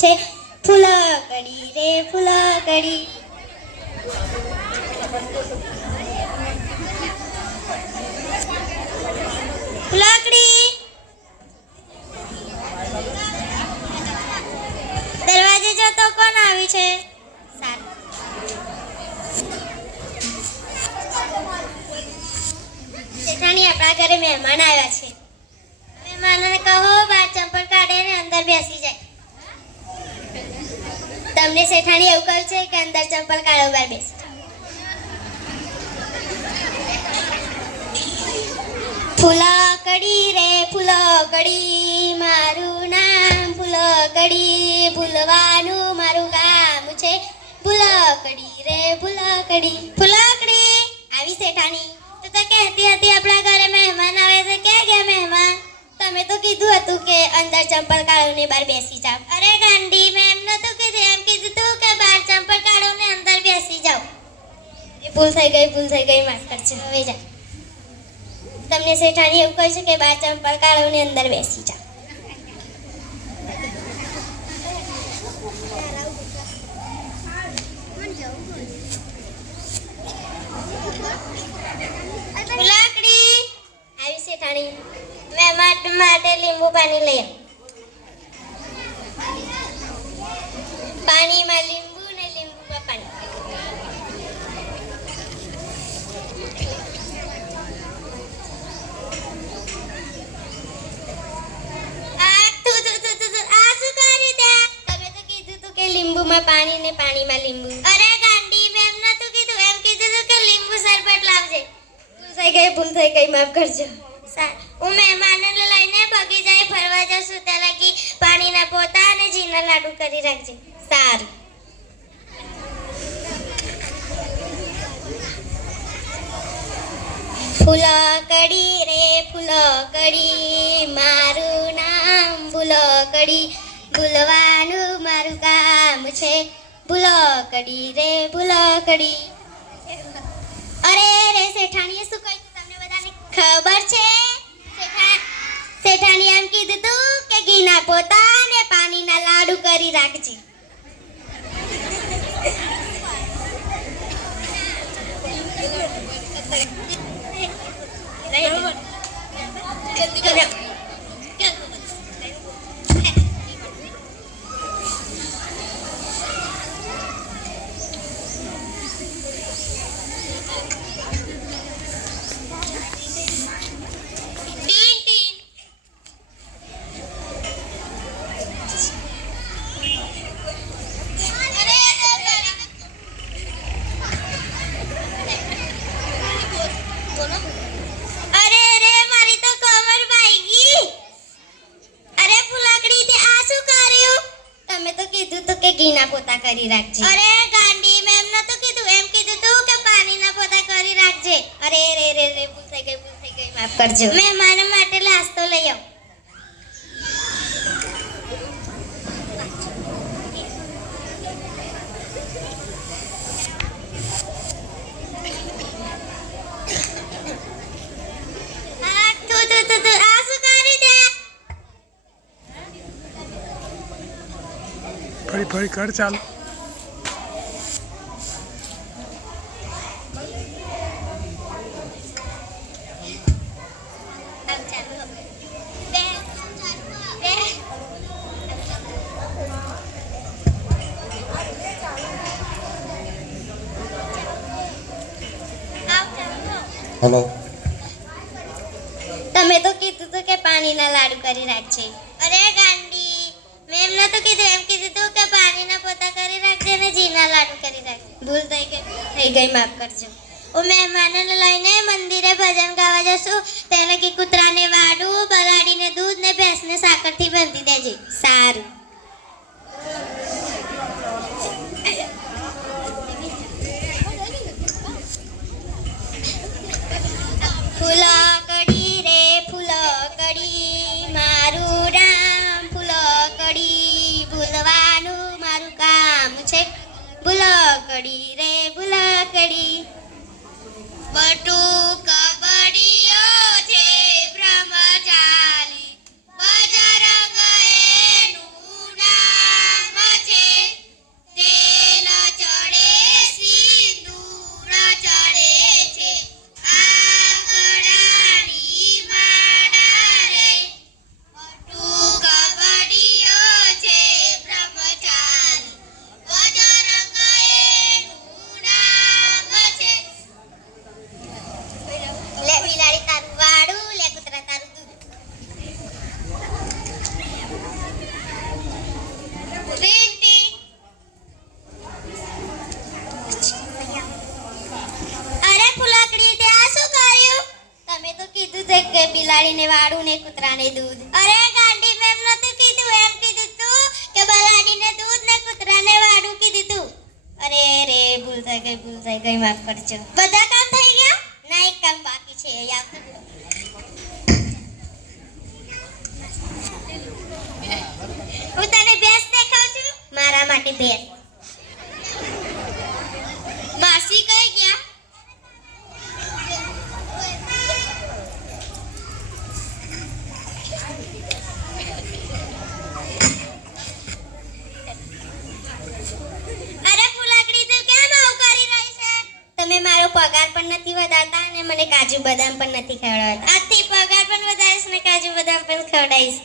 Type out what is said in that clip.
છે ફૂલકડી રે ફૂલકડી. ફૂલકડી દરવાજે જો તો કોણ આવ્યું છે? જેઠાણી આપણા ઘરે મહેમાન આવ્યા છે. મહેમાનોને કહો બહાર ચંપલ કાઢે ને અંદર બેસી જાય. તમને શેઠાણી એવું કહ્યું છે કે અંદર ચંપલ કાઢો બહાર બેસી જાઓ. ફૂલકડી રે ફૂલકડી મારું નામ ફૂલકડી ભૂલવાનું મારું કામ છે ફૂલકડી રે ફૂલકડી. ફૂલકડી આવી શેઠાણી તો કહેતી હતી આપણા ઘરે મહેમાન આવે છે. ક્યાં ગયા મહેમાન? તમે તો કીધું હતું કે અંદર ચંપલ કાઢો ને બહાર બેસી જાઓ. અરે ગાંડી મેં એમ નતું કીધું, એમ કીધું તું કે બહાર ચંપલ કાઢો ને અંદર બેસી જાઓ. એ ભૂલ થઈ ગઈ માફ કરજો. હવે જા. તમને શેઠાણી એવું કહે છે કે બહાર ચંપલ કાઢો ને અંદર બેસી જાઓ. ફૂલકડી આવી શેઠાણી મહેમાન માટે લીંબુ પાણી લઈ આવ. પાણીમાં લીંબુ ને લીંબુમાં પાણી. લીંબુમાં પાણી ને પાણીમાં લીંબુ. અરે ગાંડી મેં એમ નતું કીધું, એમ કીધું કે લીંબુ શરબત લાવજે. ભૂલ થઈ ગઈ માફ કરજો. હું મહેમાનોને લઈને બગીચાએ ફરવા જાઉં છું. ત્યાં લગી પાણીના પોતા અને જીના લાડુ કરી રાખજે. સારું. ફૂલકડી રે ફૂલકડી મારું નામ ફૂલકડી ભૂલવાનું મારું કામ છે ભૂલકડી રે ભૂલકડી. અરે રે શેઠાણીએ શું કહ્યું તમને બધાને ખબર છે? શેઠાણી એમ કીધું તું કે ઘીના પોતા ને પાણીના લાડુ કરી રાખજે. ઘીના પોતા કરી રાખજે. અરે ગાંડી મેં એમ નતું કીધું, એમ કીધું તું કે પાણીના પોતા કરી રાખજે. અરે રે રે રે ભૂલ થઈ ગઈ માફ કરજો. મહેમાનો માટે નાસ્તો લઈ આવ. ફરી કર ચાલ. હેલો. તમે તો કીધું તું કે પાણીના લાડુ કરી રાખજે. અરે ગાંડી મેં એમ નતું કીધું, એમ કીધું તું કે પાણીના પોતા કરી રાખજે ને જીના લાડુ કરી રાખજે. ભૂલ થઈ ગઈ માફ કરજો. હું મહેમાનોને લઈને મંદિરે ભજન ગાવા જશું. તેને કે કૂતરાને વાડું, બલાડીને દૂધ ને ભેંસને સાકરથી બાંધી દેજે. સારું. ફૂલકડી રે ફૂલકડી મારું નામ ફૂલકડી ભૂલવાનું મારું કામ છે ભૂલકડી રે ભૂલકડી. બટુક કબડીઓ છે બ્રહ્મચારી બજરંગ એનું નામ વાળું ને કૂતરાને દૂધ. અરે ગાંડી મેમ નતું કીધું, એમ કીધું તું કે બલાડીને દૂધ ને કૂતરાને વાળું કીધું તું. અરે રે ભૂલ થઈ ગઈ માફ કરજો. બધા કામ થઈ ગયા? ના, એક કામ બાકી છે, યાદ કરી લો. હું તને ભેંસ દેખાઉં છું, મારા માટે ભેંસ. માસી કઈ ગયા? અરે ફૂલાકડી, તું કેમ આવું કરી રહી છે? તમે મારો પગાર પણ નથી વધારતા અને મને કાજુ બદામ પણ નથી ખવડાવતા. આજથી પગાર પણ વધારીશ ને કાજુ બદામ પણ ખવડાવીશ.